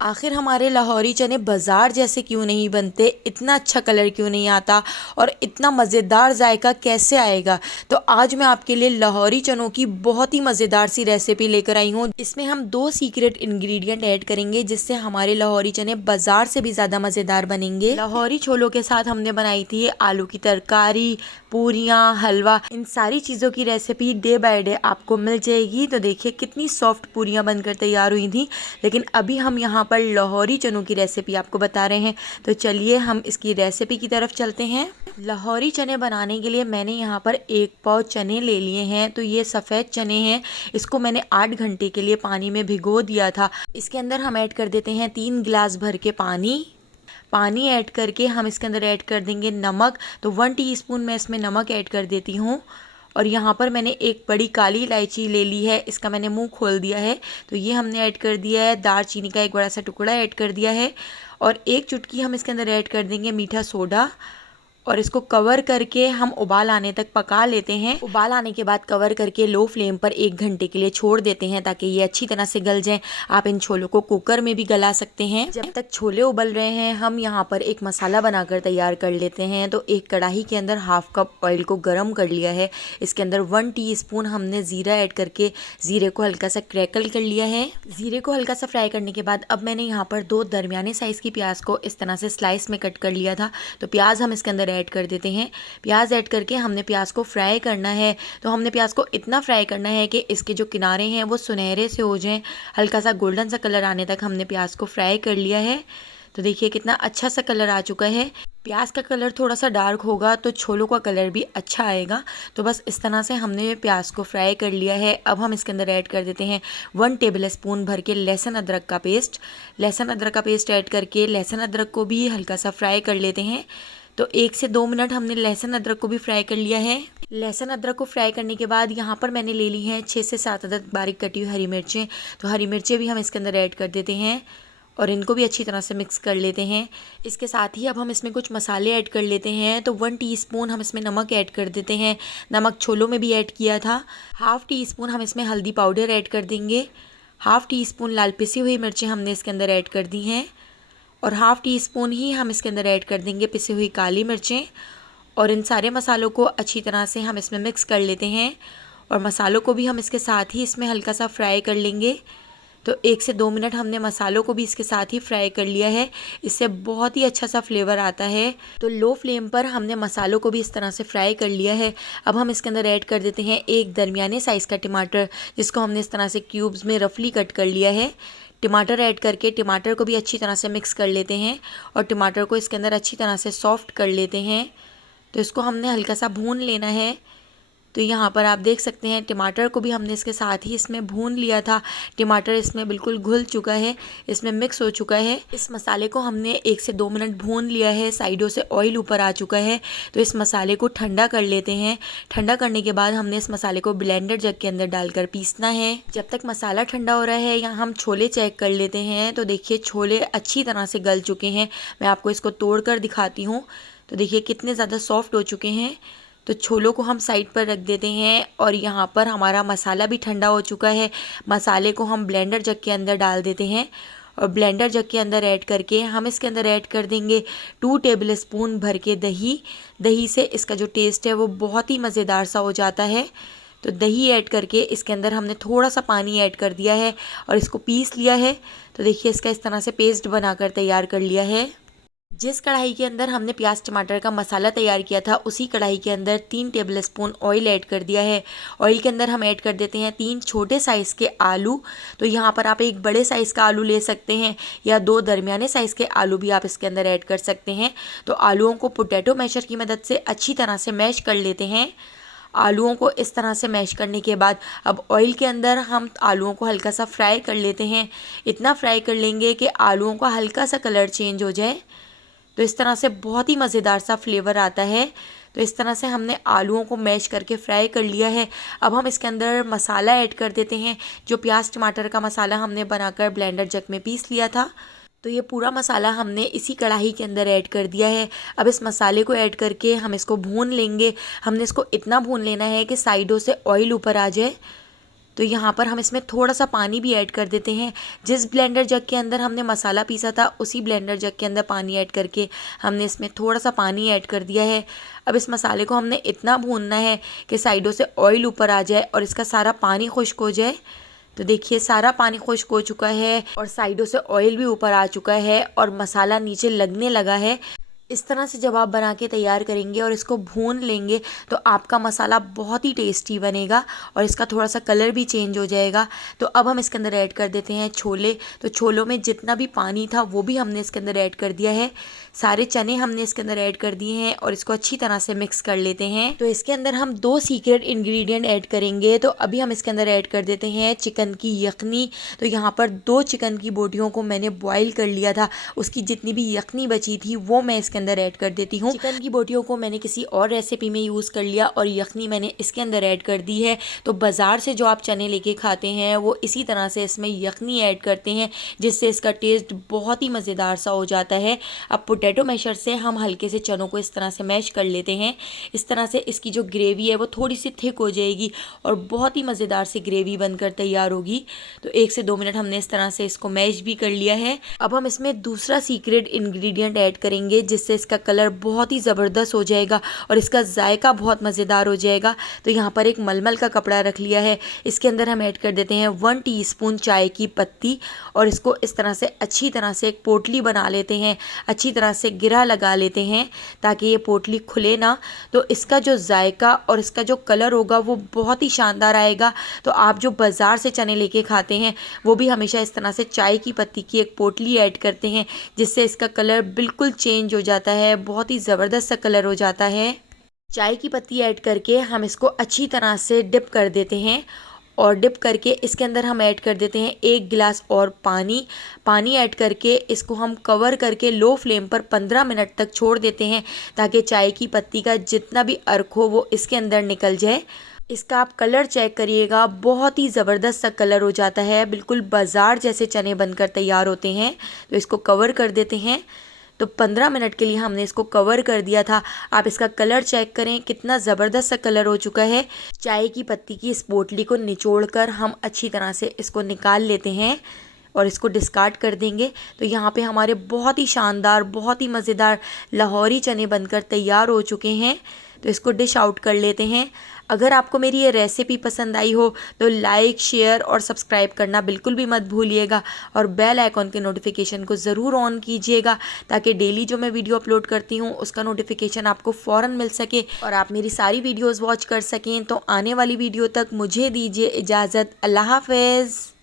आखिर हमारे लाहौरी चने बाज़ार जैसे क्यों नहीं बनते, इतना अच्छा कलर क्यों नहीं आता और इतना मज़ेदार जायका कैसे आएगा। तो आज मैं आपके लिए लाहौरी चनों की बहुत ही मज़ेदार सी रेसिपी लेकर आई हूँ। इसमें हम 2 सीक्रेट इंग्रेडिएंट ऐड करेंगे जिससे हमारे लाहौरी चने बाज़ार से भी ज़्यादा मज़ेदार बनेंगे। लाहौरी छोलों के साथ हमने बनाई थी आलू की तरकारी, पूरियाँ, हलवा। इन सारी चीज़ों की रेसिपी डे बाय डे आपको मिल जाएगी। तो देखिए कितनी सॉफ्ट पूरियाँ बनकर तैयार हुई थी। लेकिन अभी हम यहाँ पर लाहौरी चनों की रेसिपी आपको बता रहे हैं, तो चलिए हम इसकी रेसिपी की तरफ चलते हैं। लाहौरी चने बनाने के लिए मैंने यहाँ पर 1 पाव चने ले लिए हैं। तो ये सफ़ेद चने हैं, इसको मैंने 8 घंटे के लिए पानी में भिगो दिया था। इसके अंदर हम ऐड कर देते हैं 3 गिलास भर के पानी ऐड करके हम इसके अंदर ऐड कर देंगे नमक। तो 1 टीस्पून मैं इसमें नमक ऐड कर देती हूँ। और यहाँ पर मैंने एक बड़ी काली इलायची ले ली है, इसका मैंने मुंह खोल दिया है। तो ये हमने ऐड कर दिया है। दालचीनी का एक बड़ा सा टुकड़ा ऐड कर दिया है और 1 चुटकी हम इसके अंदर ऐड कर देंगे मीठा सोडा। और इसको कवर करके हम उबाल आने तक पका लेते हैं। उबाल आने के बाद कवर करके लो फ्लेम पर 1 घंटे के लिए छोड़ देते हैं ताकि ये अच्छी तरह से गल जाएं। आप इन छोलों को कुकर में भी गला सकते हैं। जब तक छोले उबल रहे हैं हम यहाँ पर एक मसाला बनाकर तैयार कर लेते हैं। तो एक कढ़ाई के अंदर 1/2 कप ऑयल को गर्म कर लिया है। इसके अंदर 1 टीस्पून हमने ज़ीरा ऐड करके ज़ीरे को हल्का सा क्रैकल कर लिया है। ज़ीरे को हल्का सा फ्राई करने के बाद अब मैंने यहाँ पर 2 दरमियाने साइज़ की प्याज को इस तरह से स्लाइस में कट कर लिया था। तो प्याज हम इसके अंदर ऐड कर देते हैं। प्याज ऐड करके हमने प्याज को फ्राई करना है। तो हमने प्याज को इतना फ्राई करना है कि इसके जो किनारे हैं वो सुनहरे से हो जाएं। हल्का सा गोल्डन सा कलर आने तक हमने प्याज को फ्राई कर लिया है। तो देखिए कितना अच्छा सा कलर आ चुका है। प्याज का कलर थोड़ा सा डार्क होगा तो छोलों का कलर भी अच्छा आएगा। तो बस इस तरह से हमने प्याज को फ्राई कर लिया है। अब हम इसके अंदर ऐड कर देते हैं 1 टेबल स्पून भर के लहसुन अदरक का पेस्ट। लहसुन अदरक का पेस्ट ऐड करके लहसुन अदरक को भी हल्का सा फ्राई कर लेते हैं। तो 1 से 2 मिनट हमने लहसुन अदरक को भी फ्राई कर लिया है। लहसुन अदरक को फ्राई करने के बाद यहाँ पर मैंने ले ली हैं 6 से 7 अदद बारीक कटी हुई हरी मिर्चें। तो हरी मिर्चें भी हम इसके अंदर ऐड कर देते हैं और इनको भी अच्छी तरह से मिक्स कर लेते हैं। इसके साथ ही अब हम इसमें कुछ मसाले ऐड कर लेते हैं। तो 1 टीस्पून हम इसमें नमक ऐड कर देते हैं। नमक छोलों में भी ऐड किया था। 1/2 टीस्पून हम इसमें हल्दी पाउडर ऐड कर देंगे। 1/2 टीस्पून लाल पिसी हुई मिर्चें हमने इसके अंदर ऐड कर दी हैं और 1/2 टीस्पून ही हम इसके अंदर ऐड कर देंगे पिसी हुई काली मिर्चें। और इन सारे मसालों को अच्छी तरह से हम इसमें मिक्स कर लेते हैं और मसालों को भी हम इसके साथ ही इसमें हल्का सा फ्राई कर लेंगे। तो 1 से 2 मिनट हमने मसालों को भी इसके साथ ही फ्राई कर लिया है। इससे बहुत ही अच्छा सा फ्लेवर आता है। तो लो फ्लेम पर हमने मसालों को भी इस तरह से फ्राई कर लिया है। अब हम इसके अंदर ऐड कर देते हैं 1 दरमियाने साइज़ का टमाटर, जिसको हमने इस तरह से क्यूब्स में रफली कट कर लिया है। टमाटर ऐड करके टमाटर को भी अच्छी तरह से मिक्स कर लेते हैं और टमाटर को इसके अंदर अच्छी तरह से सॉफ्ट कर लेते हैं। तो इसको हमने हल्का सा भून लेना है। तो यहाँ पर आप देख सकते हैं टमाटर को भी हमने इसके साथ ही इसमें भून लिया था। टमाटर इसमें बिल्कुल घुल चुका है, इसमें मिक्स हो चुका है। इस मसाले को हमने 1 से 2 मिनट भून लिया है। साइडों से ऑयल ऊपर आ चुका है। तो इस मसाले को ठंडा कर लेते हैं। ठंडा करने के बाद हमने इस मसाले को ब्लेंडर जग के अंदर डालकर पीसना है। जब तक मसाला ठंडा हो रहा है यहाँ हम छोले चेक कर लेते हैं। तो देखिए छोले अच्छी तरह से गल चुके हैं। मैं आपको इसको तोड़ कर दिखाती हूँ। तो देखिए कितने ज़्यादा सॉफ्ट हो चुके हैं। तो छोलों को हम साइड पर रख देते हैं और यहाँ पर हमारा मसाला भी ठंडा हो चुका है। मसाले को हम ब्लेंडर जग के अंदर डाल देते हैं और ब्लेंडर जग के अंदर ऐड करके हम इसके अंदर ऐड कर देंगे 2 टेबल स्पून भर के दही। दही से इसका जो टेस्ट है वो बहुत ही मज़ेदार सा हो जाता है। तो दही ऐड करके इसके अंदर हमने थोड़ा सा पानी ऐड कर दिया है और इसको पीस लिया है। तो देखिए इसका इस तरह से पेस्ट बनाकर तैयार कर लिया है। जिस कढ़ाई के अंदर हमने प्याज टमाटर का मसाला तैयार किया था उसी कढ़ाई के अंदर 3 टेबल स्पून ऑयल ऐड कर दिया है। ऑयल के अंदर हम ऐड कर देते हैं 3 छोटे साइज़ के आलू। तो यहाँ पर आप एक बड़े साइज़ का आलू ले सकते हैं या 2 दरमियाने साइज़ के आलू भी आप इसके अंदर ऐड कर सकते हैं। तो आलूओं को पोटैटो मैशर की मदद से अच्छी तरह से मैश कर लेते हैं। आलूओं को इस तरह से मैश करने के बाद अब ऑयल के अंदर हम आलूओं को हल्का सा फ्राई कर लेते हैं। इतना फ्राई कर लेंगे कि आलूओं का हल्का सा कलर चेंज हो जाए। तो इस तरह से बहुत ही मज़ेदार सा फ्लेवर आता है। तो इस तरह से हमने आलूओं को मैश करके फ्राई कर लिया है। अब हम इसके अंदर मसाला ऐड कर देते हैं। जो प्याज टमाटर का मसाला हमने बनाकर ब्लेंडर जग में पीस लिया था, तो ये पूरा मसाला हमने इसी कढ़ाई के अंदर ऐड कर दिया है। अब इस मसाले को ऐड करके हम इसको भून लेंगे। हमने इसको इतना भून लेना है कि साइडों से ऑयल ऊपर आ जाए। तो तो यहाँ पर हम इसमें थोड़ा सा पानी भी ऐड कर देते हैं। जिस ब्लेंडर जग के अंदर हमने मसाला पीसा था उसी ब्लेंडर जग के अंदर पानी ऐड करके हमने इसमें थोड़ा सा पानी ऐड कर दिया है। अब इस मसाले को हमने इतना भूनना है कि साइडों से ऑयल ऊपर आ जाए और इसका सारा पानी खुश्क हो जाए। तो देखिए सारा पानी खुश्क हो चुका है और साइडों से ऑयल भी ऊपर आ चुका है और मसाला नीचे लगने लगा है। इस तरह से जब आप बना के तैयार करेंगे और इसको भून लेंगे तो आपका मसाला बहुत ही टेस्टी बनेगा और इसका थोड़ा सा कलर भी चेंज हो जाएगा। तो अब हम इसके अंदर ऐड कर देते हैं छोले। तो छोलों में जितना भी पानी था वो भी हमने इसके अंदर ऐड कर दिया है। सारे चने हमने इसके अंदर ऐड कर दिए हैं और इसको अच्छी तरह से मिक्स कर लेते हैं। तो इसके अंदर हम 2 सीक्रेट इंग्रेडिएंट ऐड करेंगे। तो अभी हम इसके अंदर ऐड कर देते हैं चिकन की यखनी। तो यहाँ पर 2 चिकन की बोटियों को मैंने बॉईल कर लिया था, उसकी जितनी भी यखनी बची थी वो मैं इसके अंदर ऐड कर देती हूँ। चिकन की बोटियों को मैंने किसी और रेसिपी में यूज़ कर लिया और यखनी मैंने इसके अंदर ऐड कर दी है। तो बाज़ार से जो आप चने लेके खाते हैं वो इसी तरह से इसमें यखनी ऐड करते हैं, जिससे इसका टेस्ट बहुत ही मज़ेदार सा हो जाता है। अब पोटैटो मैशर से हम हल्के से चनों को इस तरह से मैश कर लेते हैं। इस तरह से इसकी जो ग्रेवी है वो थोड़ी सी थिक हो जाएगी और बहुत ही मज़ेदार सी ग्रेवी बनकर तैयार होगी। तो 1 से 2 मिनट हमने इस तरह से इसको मैश भी कर लिया है। अब हम इसमें दूसरा सीक्रेट इंग्रेडिएंट ऐड करेंगे, जिससे इसका कलर बहुत ही ज़बरदस्त हो जाएगा और इसका जायका बहुत मज़ेदार हो जाएगा। तो यहाँ पर एक मलमल का कपड़ा रख लिया है, इसके अंदर हम ऐड कर देते हैं 1 टीस्पून चाय की पत्ती और इसको इस तरह से अच्छी तरह से एक पोटली बना लेते हैं। अच्छी तरह से गिरा लगा लेते हैं ताकि ये पोटली खुले ना। तो इसका जो जायका और इसका जो कलर होगा वो बहुत ही शानदार आएगा। तो आप जो बाज़ार से चने लेके खाते हैं वो भी हमेशा इस तरह से चाय की पत्ती की एक पोटली ऐड करते हैं, जिससे इसका कलर बिल्कुल चेंज हो जाता है, बहुत ही ज़बरदस्त सा कलर हो जाता है। चाय की पत्ती ऐड करके हम इसको अच्छी तरह से डिप कर देते हैं और डिप करके इसके अंदर हम ऐड कर देते हैं 1 गिलास और पानी ऐड करके इसको हम कवर करके लो फ्लेम पर 15 मिनट तक छोड़ देते हैं, ताकि चाय की पत्ती का जितना भी अर्क हो वो इसके अंदर निकल जाए। इसका आप कलर चेक करिएगा, बहुत ही ज़बरदस्त सा कलर हो जाता है, बिल्कुल बाज़ार जैसे चने बनकर तैयार होते हैं। तो इसको कवर कर देते हैं। तो 15 मिनट के लिए हमने इसको कवर कर दिया था। आप इसका कलर चेक करें, कितना ज़बरदस्त सा कलर हो चुका है। चाय की पत्ती की इस पोटली को निचोड़कर हम अच्छी तरह से इसको निकाल लेते हैं और इसको डिस्कार्ड कर देंगे। तो यहाँ पे हमारे बहुत ही शानदार, बहुत ही मज़ेदार लाहौरी चने बनकर तैयार हो चुके हैं। तो इसको डिश आउट कर लेते हैं। अगर आपको मेरी ये रेसिपी पसंद आई हो तो लाइक, शेयर और सब्सक्राइब करना बिल्कुल भी मत भूलिएगा और बेल आइकॉन के नोटिफिकेशन को ज़रूर ऑन कीजिएगा, ताकि डेली जो मैं वीडियो अपलोड करती हूँ उसका नोटिफिकेशन आपको फ़ौरन मिल सके और आप मेरी सारी वीडियोज़ वॉच कर सकें। तो आने वाली वीडियो तक मुझे दीजिए इजाज़त। अल्लाह हाफ़िज़।